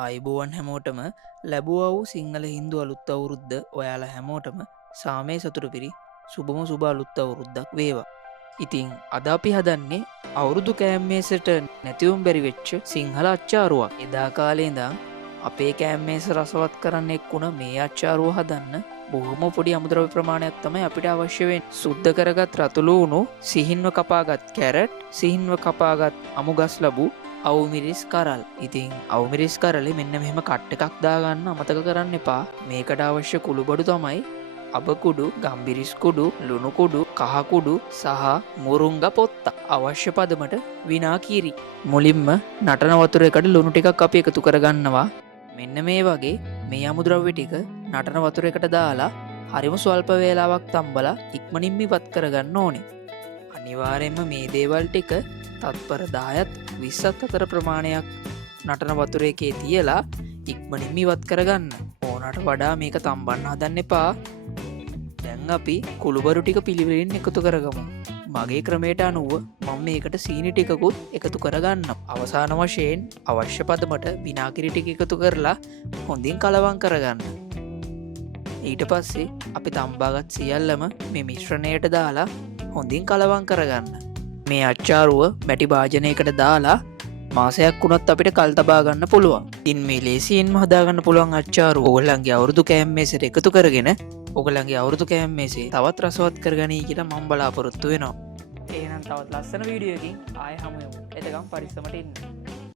ආයිබෝවන් හැමෝටම ලැබුවා වූ සිංහල හින්දු අලුත් අවුරුද්ද ඔයාලා හැමෝටම සාමය සතුට පිරි සුබම සුබ අලුත් අවුරුද්දක් වේවා. ඉතින් අද අපි හදන්නේ අවුරුදු කෑම්මේසට නැතිවුම් බැරි වෙච්ච සිංහල අච්චාරුවක්. එදා කාලේ ඉඳන් අපේ කෑම්මේස රසවත් කරන්න එක්කුණ මේ අච්චාරුව හදන්න බොහොම පොඩි අමුද්‍රව්‍ය ප්‍රමාණයක් තමයි අපිට අවශ්‍ය වෙන්නේ. සුද්ධ කරගත් රතුළු සිහින්ව කපාගත් කැරට්, සිහින්ව කපාගත් අමුගස් ලැබු අවුමිරිස් කරල්. ඉතින් අවුමිරිස් කරලේ මෙන්න මෙහෙම කට් එකක් දාගන්න අමතක කරන්න එපා. මේකට අවශ්‍ය කුළුබඩු තමයි අබකුඩු, ගම්බිරිස් කුඩු, ලුණු කුඩු, කහ කුඩු සහ මුරුංග පොත්ත. අවශ්‍ය පදමට විනාකීරි. මුලින්ම නටන වතුර එකට ලුණු ටිකක් අපි එකතු කරගන්නවා. මෙන්න මේ වගේ මේ අමුද්‍රව්‍ය ටික නටන වතුර එකට දාලා හරිම ස්වල්ප වේලාවක් තම්බලා ඉක්මනින්ම ඉවත් කරගන්න ඕනේ. අනිවාර්යයෙන්ම මේ දේවල් ටික තත්පර 10ත් 20ත් අතර ප්‍රමාණයක් නටන වතුර එකේ තියලා ඉක්මනින්ම ඉවත් කරගන්න. ඕනට වඩා මේක තම්බන්න හදන්න එපා. දැන් අපි කුළුබරු ටික පිළිවෙලින් එකතු කරගමු. මගේ ක්‍රමයට අනුව මම මේකට සීනි ටිකකුත් එකතු කරගන්න. අවසාන වශයෙන් අවශ්‍ය පදමට විනාගිරි ටික එකතු කරලා හොඳින් කලවම් කරගන්න. ඊට පස්සේ අපි තම්බාගත් සියල්ලම මේ මිශ්‍රණයට දාලා හොඳින් කලවම් කරගන්න. මේ අච්චාරුව මැටි භාජනයකට දාලා මාසයක් වුණත් අපිට කල් තබා ගන්න පුළුවන්. ඉතින් මේ ලේසියෙන්ම හදාගන්න පුළුවන් අච්චාරුව ඔයගලන්ගේ අවුරුදු කෑම්මේසෙට එකතු කරගෙන ඔයගලන්ගේ අවුරුදු කෑම්මේසේ තවත් රසවත් කරගනී කියලා මම බලාපොරොත්තු වෙනවා. එහෙනම් තවත් ලස්සන වීඩියෝ එකකින් ආයෙ හමු වෙමු. එතකම් පරිස්සමට ඉන්න.